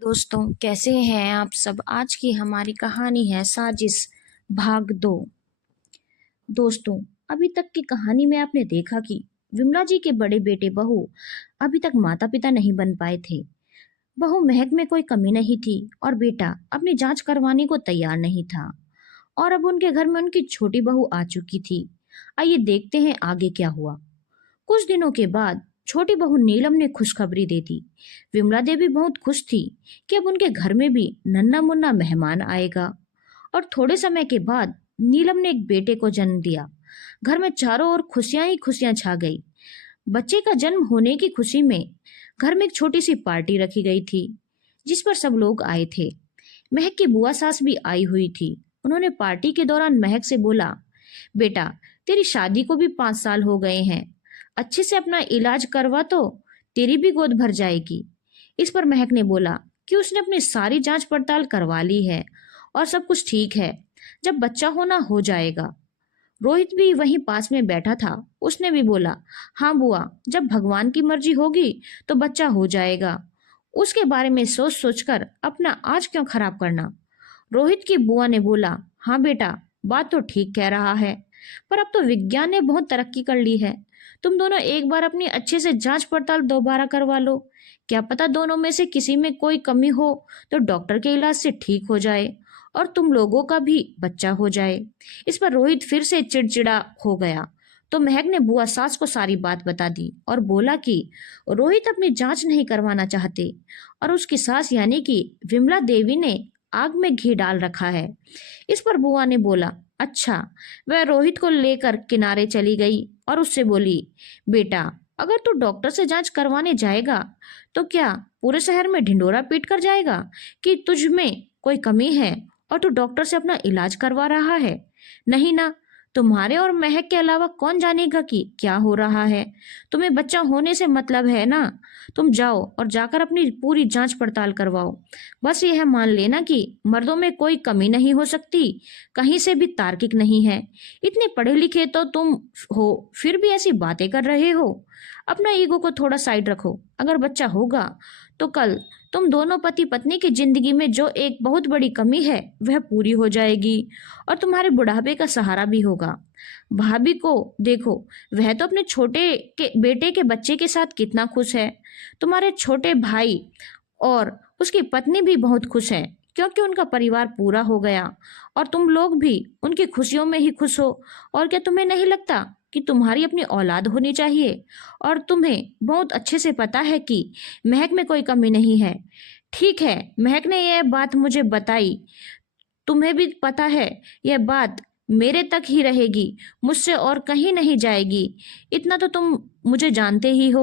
दोस्तों, कैसे हैं आप सब। आज की हमारी कहानी है साजिश भाग 2। दोस्तों, अभी तक की कहानी में आपने देखा कि विमला जी के बड़े बेटे बहू अभी तक माता पिता नहीं बन पाए थे। बहू महक में कोई कमी नहीं थी और बेटा अपनी जांच करवाने को तैयार नहीं था। और अब उनके घर में उनकी छोटी बहू आ चुकी थी। आइए देखते हैं आगे क्या हुआ। कुछ दिनों के बाद छोटी बहू नीलम ने खुशखबरी दे दी। विमला देवी बहुत खुश थी कि अब उनके घर में भी नन्ना मुन्ना मेहमान आएगा। और थोड़े समय के बाद नीलम ने एक बेटे को जन्म दिया। घर में चारों ओर खुशियां ही खुशियां छा गई। बच्चे का जन्म होने की खुशी में घर में एक छोटी सी पार्टी रखी गई थी, जिस पर सब लोग आए थे। महक की बुआ सास भी आई हुई थी। उन्होंने पार्टी के दौरान महक से बोला, बेटा, तेरी शादी को भी 5 साल हो गए हैं। अच्छे से अपना इलाज करवा तो तेरी भी गोद भर जाएगी। इस पर महक ने बोला कि उसने अपनी सारी जांच पड़ताल करवा ली है और सब कुछ ठीक है। जब बच्चा होना हो जाएगा। रोहित भी वहीं पास में बैठा था। उसने भी बोला, हाँ बुआ, जब भगवान की मर्जी होगी तो बच्चा हो जाएगा। उसके बारे में सोच सोचकर अपना आज क्यों खराब करना। रोहित की बुआ ने बोला, हाँ बेटा, बात तो ठीक कह रहा है, पर अब तो विज्ञान ने बहुत तरक्की कर ली है। तुम दोनों एक बार अपनी अच्छे से जांच पड़ताल दोबारा करवा लो। क्या पता दोनों में से किसी में कोई कमी हो तो डॉक्टर के इलाज से ठीक हो जाए और तुम लोगों का भी बच्चा हो जाए। इस पर रोहित फिर से चिड़चिड़ा हो गया। तो महक ने बुआ सास को सारी बात बता दी और बोला कि रोहित अपनी जांच नहीं करवाना चाहते और उसकी सास यानी कि विमला देवी ने आग में घी डाल रखा है। इस पर बुआ ने बोला, अच्छा। वह रोहित को लेकर किनारे चली गई और उससे बोली, बेटा, अगर तू डॉक्टर से जांच करवाने जाएगा तो क्या पूरे शहर में ढिंडोरा पीट कर जाएगा कि तुझ में कोई कमी है और तू डॉक्टर से अपना इलाज करवा रहा है। नहीं ना, तुम्हारे और महक के अलावा कौन जानेगा कि क्या हो रहा है। तुम्हें बच्चा होने से मतलब है ना। तुम जाओ और जाकर अपनी पूरी जांच पड़ताल करवाओ। बस यह मान लेना कि मर्दों में कोई कमी नहीं हो सकती, कहीं से भी तार्किक नहीं है। इतने पढ़े लिखे तो तुम हो, फिर भी ऐसी बातें कर रहे हो। अपना ईगो को थोड़ा साइड रखो। अगर बच्चा होगा तो कल तुम दोनों पति पत्नी की जिंदगी में जो एक बहुत बड़ी कमी है वह पूरी हो जाएगी और तुम्हारे बुढ़ापे का सहारा भी होगा। भाभी को देखो, वह तो अपने छोटे के बेटे के बच्चे के साथ कितना खुश है। तुम्हारे छोटे भाई और उसकी पत्नी भी बहुत खुश है क्योंकि उनका परिवार पूरा हो गया और तुम लोग भी उनकी खुशियों में ही खुश हो। और क्या तुम्हें नहीं लगता कि तुम्हारी अपनी औलाद होनी चाहिए। और तुम्हें बहुत अच्छे से पता है कि महक में कोई कमी नहीं है। ठीक है, महक ने यह बात मुझे बताई, तुम्हें भी पता है यह बात मेरे तक ही रहेगी, मुझसे और कहीं नहीं जाएगी। इतना तो तुम मुझे जानते ही हो।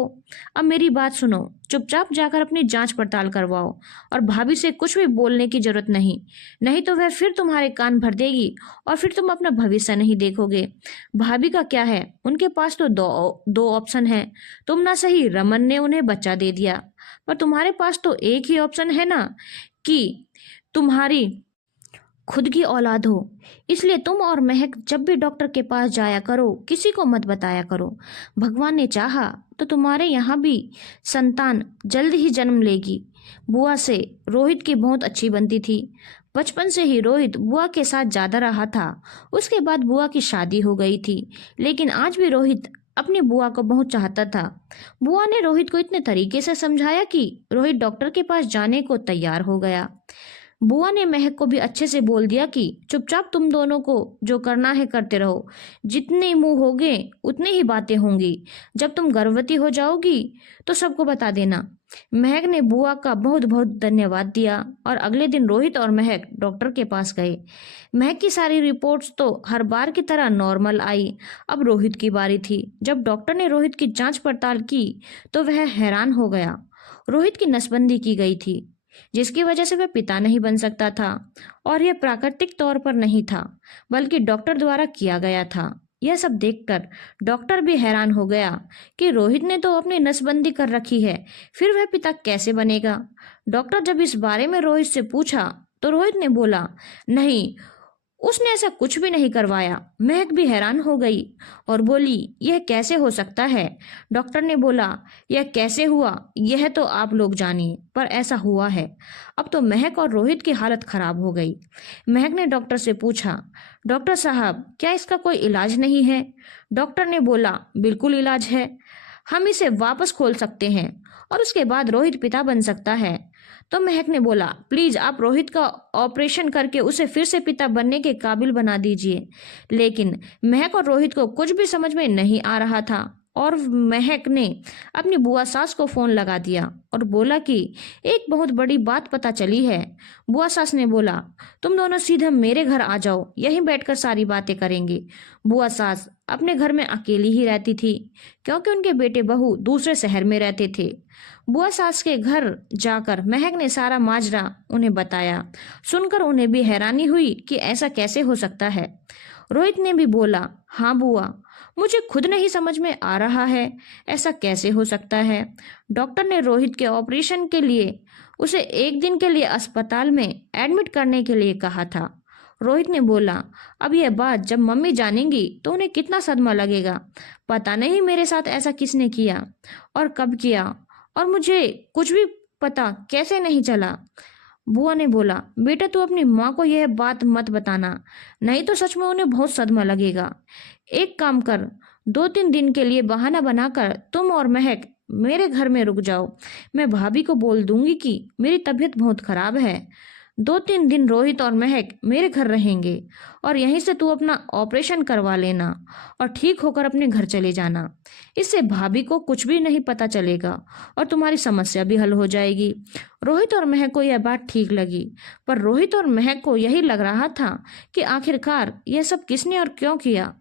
अब मेरी बात सुनो, चुपचाप जाकर अपनी जांच पड़ताल करवाओ और भाभी से कुछ भी बोलने की जरूरत नहीं। नहीं तो वह फिर तुम्हारे कान भर देगी और फिर तुम अपना भविष्य नहीं देखोगे। भाभी का क्या है, उनके पास तो दो दो ऑप्शन है। तुम ना सही, रमन ने उन्हें बच्चा दे दिया, पर तुम्हारे पास तो एक ही ऑप्शन है ना, कि तुम्हारी खुद की औलाद हो। इसलिए तुम और महक जब भी डॉक्टर के पास जाया करो, किसी को मत बताया करो। भगवान ने चाहा तो तुम्हारे यहाँ भी संतान जल्द ही जन्म लेगी। बुआ से रोहित की बहुत अच्छी बनती थी। बचपन से ही रोहित बुआ के साथ ज्यादा रहा था। उसके बाद बुआ की शादी हो गई थी, लेकिन आज भी रोहित अपनी बुआ को बहुत चाहता था। बुआ ने रोहित को इतने तरीके से समझाया कि रोहित डॉक्टर के पास जाने को तैयार हो गया। बुआ ने महक को भी अच्छे से बोल दिया कि चुपचाप तुम दोनों को जो करना है करते रहो। जितने मुंह होंगे उतनी ही बातें होंगी। जब तुम गर्भवती हो जाओगी तो सबको बता देना। महक ने बुआ का बहुत बहुत धन्यवाद दिया और अगले दिन रोहित और महक डॉक्टर के पास गए। महक की सारी रिपोर्ट्स तो हर बार की तरह नॉर्मल आई। अब रोहित की बारी थी। जब डॉक्टर ने रोहित की जांच पड़ताल की तो वह हैरान हो गया। रोहित की नसबंदी की गई थी, जिसकी वजह से वह पिता नहीं बन सकता था। और यह प्राकृतिक तौर पर नहीं था, बल्कि डॉक्टर द्वारा किया गया था। यह सब देखकर डॉक्टर भी हैरान हो गया कि रोहित ने तो अपनी नसबंदी कर रखी है, फिर वह पिता कैसे बनेगा। डॉक्टर जब इस बारे में रोहित से पूछा तो रोहित ने बोला, नहीं, उसने ऐसा कुछ भी नहीं करवाया। महक भी हैरान हो गई और बोली, यह कैसे हो सकता है? डॉक्टर ने बोला, यह कैसे हुआ यह तो आप लोग जानिए, पर ऐसा हुआ है। अब तो महक और रोहित की हालत खराब हो गई। महक ने डॉक्टर से पूछा, डॉक्टर साहब क्या इसका कोई इलाज नहीं है? डॉक्टर ने बोला, बिल्कुल इलाज है, हम इसे वापस खोल सकते हैं और उसके बाद रोहित पिता बन सकता है। तो महक ने बोला, प्लीज आप रोहित का ऑपरेशन करके उसे फिर से पिता बनने के काबिल बना दीजिए। लेकिन महक और रोहित को कुछ भी समझ में नहीं आ रहा था और महक ने अपनी बुआ सास को फोन लगा दिया और बोला कि एक बहुत बड़ी बात पता चली है। बुआ सास ने बोला, तुम दोनों सीधा मेरे घर आ जाओ, यहीं बैठकर सारी बातें करेंगे। बुआ सास अपने घर में अकेली ही रहती थी क्योंकि उनके बेटे बहू दूसरे शहर में रहते थे। बुआ सास के घर जाकर महक ने सारा माजरा उन्हें बताया। सुनकर उन्हें भी हैरानी हुई कि ऐसा कैसे हो सकता है। रोहित ने भी बोला, हाँ बुआ, मुझे खुद नहीं समझ में आ रहा है ऐसा कैसे हो सकता है। डॉक्टर ने रोहित के ऑपरेशन के लिए उसे एक दिन के लिए अस्पताल में एडमिट करने के लिए कहा था। रोहित ने बोला, अब यह बात जब मम्मी जानेंगी तो उन्हें कितना सदमा लगेगा। पता नहीं मेरे साथ ऐसा किसने किया और कब किया और मुझे कुछ भी पता कैसे नहीं चला। बुआ ने बोला, बेटा तू अपनी माँ को यह बात मत बताना, नहीं तो सच में उन्हें बहुत सदमा लगेगा। एक काम कर, 2-3 दिन के लिए बहाना बनाकर तुम और महक मेरे घर में रुक जाओ। मैं भाभी को बोल दूंगी कि मेरी तबीयत बहुत खराब है। 2-3 दिन रोहित और महक मेरे घर रहेंगे और यहीं से तू अपना ऑपरेशन करवा लेना और ठीक होकर अपने घर चले जाना। इससे भाभी को कुछ भी नहीं पता चलेगा और तुम्हारी समस्या भी हल हो जाएगी। रोहित और महक को यह बात ठीक लगी, पर रोहित और महक को यही लग रहा था कि आखिरकार यह सब किसने और क्यों किया।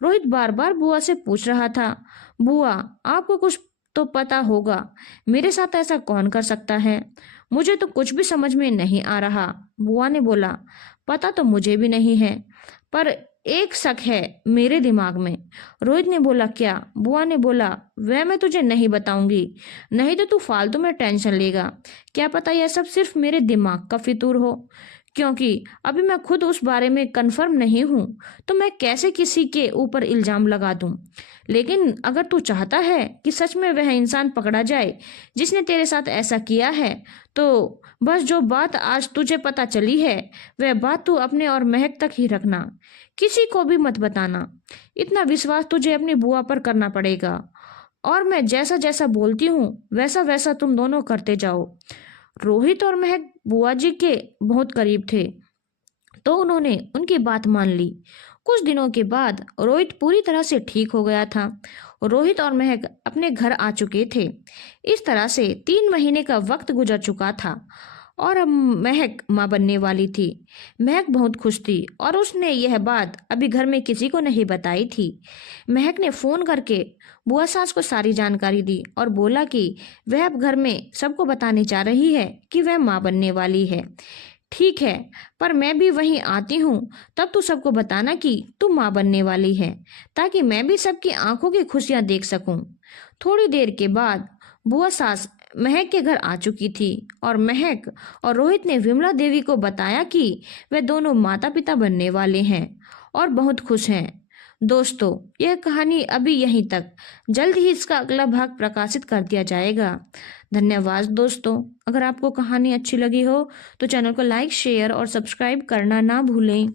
रोहित बार बार बुआ से पूछ रहा था, बुआ आपको कुछ तो पता होगा, मेरे साथ ऐसा कौन कर सकता है? मुझे तो कुछ भी समझ में नहीं आ रहा। बुआ ने बोला, पता तो मुझे भी नहीं है, पर एक शक है मेरे दिमाग में। रोहित ने बोला, क्या? बुआ ने बोला, वह मैं तुझे नहीं बताऊंगी, नहीं तो तू फालतू में टेंशन लेगा। क्या पता यह सब सिर्फ मेरे दिमाग का फितूर हो, क्योंकि अभी मैं खुद उस बारे में कंफर्म नहीं हूं, तो मैं कैसे किसी के ऊपर इल्जाम लगा दूं। लेकिन अगर तू चाहता है कि सच में वह इंसान पकड़ा जाए जिसने तेरे साथ ऐसा किया है, तो बस जो बात आज तुझे पता चली है वह बात तू अपने और महक तक ही रखना, किसी को भी मत बताना। इतना विश्वास तुझे अपनी बुआ पर करना पड़ेगा और मैं जैसा जैसा बोलती हूँ वैसा वैसा तुम दोनों करते जाओ। रोहित और महक बुआ जी के बहुत करीब थे, तो उन्होंने उनकी बात मान ली। कुछ दिनों के बाद रोहित पूरी तरह से ठीक हो गया था। रोहित और महक अपने घर आ चुके थे। इस तरह से 3 महीने का वक्त गुजर चुका था और अब महक माँ बनने वाली थी। महक बहुत खुश थी और उसने यह बात अभी घर में किसी को नहीं बताई थी। महक ने फोन करके बुआ सास को सारी जानकारी दी और बोला कि वह अब घर में सबको बताने जा रही है कि वह माँ बनने वाली है। ठीक है, पर मैं भी वहीं आती हूँ, तब तू सबको बताना कि तू माँ बनने वाली है, ताकि मैं भी सबकी आंखों की खुशियां देख सकूं। थोड़ी देर के बाद बुआ सास महक के घर आ चुकी थी और महक और रोहित ने विमला देवी को बताया कि वे दोनों माता पिता बनने वाले हैं और बहुत खुश हैं। दोस्तों, यह कहानी अभी यहीं तक, जल्द ही इसका अगला भाग प्रकाशित कर दिया जाएगा। धन्यवाद दोस्तों। अगर आपको कहानी अच्छी लगी हो तो चैनल को लाइक, शेयर और सब्सक्राइब करना ना भूलें।